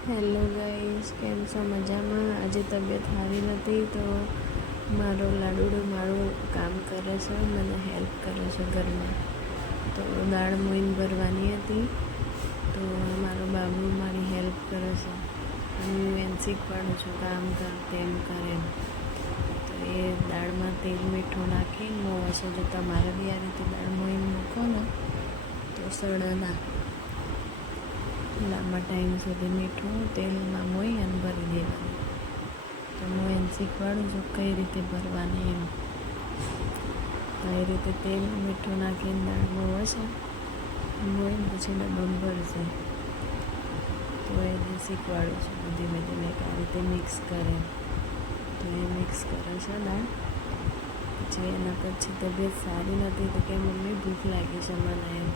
Hello guys, કેમ છો? મજામાં? આજે તબિયત સારી નથી તો મારો લાડુડો મારું કામ કરે છે, મને હેલ્પ કરે છે ઘરમાં. તો દાળ મોઈને ભરવાની હતી તો મારો બાબુ મારી હેલ્પ કરે છે અને હું એને શીખવાડું છું કે આમ કર તેમ કર એમ. તો એ દાળમાં તેલ મીઠું નાખી મોવે છે. જો તમારે બી આ રીતે દાળ મોઈને મૂકો ને તો સડે ના. લાંબા ટાઈમ સુધી મીઠું તેલમાં મોઈ અને ભરી દેવાનું. તો હું એને શીખવાડું છું કઈ રીતે ભરવાની એમ. કઈ રીતે તેલ મીઠું નાખીને દાળ મોવે છે, મોઈને પછી ડબ્બામાં ભરશે. તો એને શીખવાડું છું ધીમે ધીમે આ રીતે મિક્સ કરે. તો એ મિક્સ કરે છે દાળ. પછી એના પછી તબિયત સારી નથી તો કે મમ્મી ભૂખ લાગી છે મને એમ.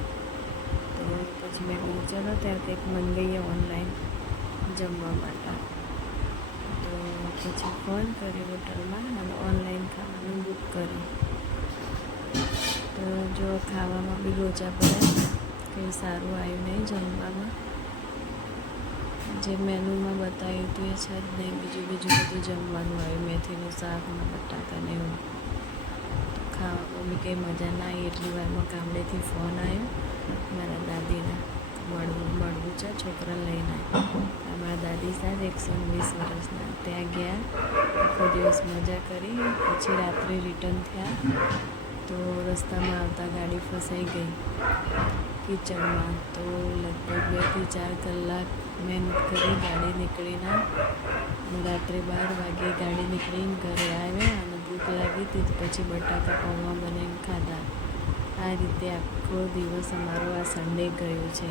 તો પછી મેં કહ્યું ચલો ત્યારે કંઈક મંગાવીએ ઓનલાઈન જમવા માટે. તો પછી ફોન કર્યો હોટલમાં અને ઓનલાઈન ખાવાનું બુક કર્યું. તો જો ખાવામાં બી લોચા પડે, કંઈ સારું આવ્યું નહીં જમવામાં. જે મેનુમાં બતાવ્યું હતું એ છે જ નહીં, બીજું બધું જમવાનું આવ્યું, મેથીનું શાક અને બટાકા ને એવું. તો ખાવામાં બી કંઈ મજા ના આવી. એટલી વારમાં ગામડેથી ફોન આવ્યો મારા દાદીને, મળવું છે, છોકરાને લઈને આવ્યા. અમારા દાદી સાથે 120 વર્ષના. ત્યાં ગયા, આખો દિવસ મજા કરી. પછી રાત્રે રિટર્ન થયા તો રસ્તામાં આવતા ગાડી ફસાઈ ગઈ કિચડમાં. તો લગભગ 2 થી 4 કલાક મહેનત કરી ગાડી નીકળીને. રાત્રે 12 વાગે ગાડી નીકળીને ઘરે આવ્યા અને ભૂખ લાગી હતી તો પછી બટાકા પૌવા બનાવીને ખાધા. આ રીતે આખો દિવસ અમારો આ સન્ડે ગયો છે.